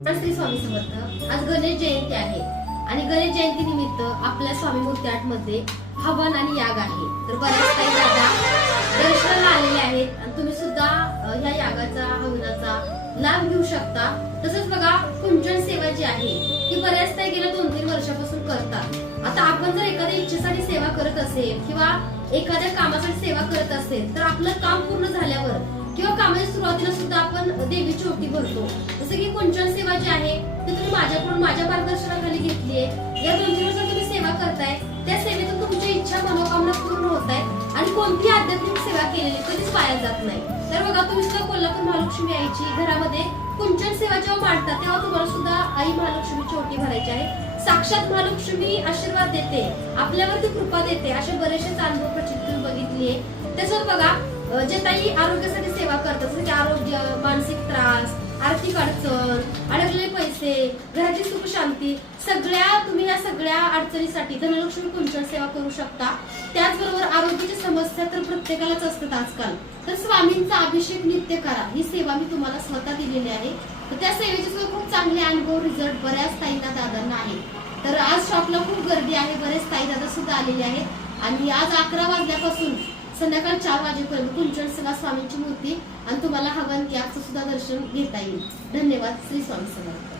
श्री स्वामी समर्थ। आज गणेश जयंती आहे आणि गणेश जयंती निमित्त आपल्या स्वामी मूर्ती आर्ट मध्ये हवन आणि याग आहे। तर बऱ्याच काही दादा दर्शनाला आलेले आहेत आणि तुम्ही सुद्धा ह्या यागाचा हवनाचा लाभ घेऊ शकता। तसंच बघा कुंचन सेवा जी आहे ती बऱ्याच काही गेल्या 2-3 वर्षापासून करतात। आता आपण जर एखाद्या इच्छेसाठी सेवा करत असेल किंवा एखाद्या कामासाठी सेवा करत असेल तर आपलं काम पूर्ण झाल्यावर किंवा कामाच्या सुरुवातीला सुद्धा आपण देवीची ओटी भरतो। जसं की कुंचन सेवा जी आहे ती तुम्ही माझ्याकडून माझ्या मार्गदर्शनाखाली घेतली आहे। या 2-3 वर्षात तुम्ही सेवा करताय, त्या सेवेतून तुमच्या इच्छा मनोकामना पूर्ण होत आहेत आणि कोणतीही आध्यात्मिक सेवा केलेली कधीच वाया जात नाही। तर बघा तुम्ही सुद्धा कोल्हापूर महालक्ष्मी आईची घरामध्ये कुंचन सेवा जेव्हा मांडता तेव्हा तुम्हाला सुद्धा आई महालक्ष्मीची ओटी भरायची आहे। साक्षात महालक्ष्मी आशीर्वाद देते, आपल्यावरती कृपा देते, असे बरेचसे अनुभव प्रचिती बघितली आहे। त्याच्यावर बघा जे ताई आरोग्यासाठी सेवा करतात, जसं की आरोग्य, मानसिक त्रास, आर्थिक अडचण, अडकलेले पैसे, घराची सुख शांती, तुम्ही या सगळ्या अडचणीसाठी धनलक्ष्मी कुंचन सेवा करू शकता। त्याचबरोबर आरोग्याची समस्या तर प्रत्येकालाच असतात आजकाल, तर स्वामींचा अभिषेक नित्य करा ही सेवा मी तुम्हाला स्वतः दिलेली आहे। तर त्या सेवेचे सुद्धा खूप चांगले अनुभव रिझल्ट बऱ्याच ताईंना दादांना आहे। तर आज शॉपला खूप गर्दी आहे, बरेच ताई दादा सुद्धा आलेले आहेत आणि आज 11 वाजल्यापासून संध्याकाळी 4 वाजेपर्यंत कुंचन सेवा स्वामींची मूर्ती आणि तुम्हाला हवन याचं सुद्धा दर्शन घेता येईल। धन्यवाद। श्री स्वामी समर्थ।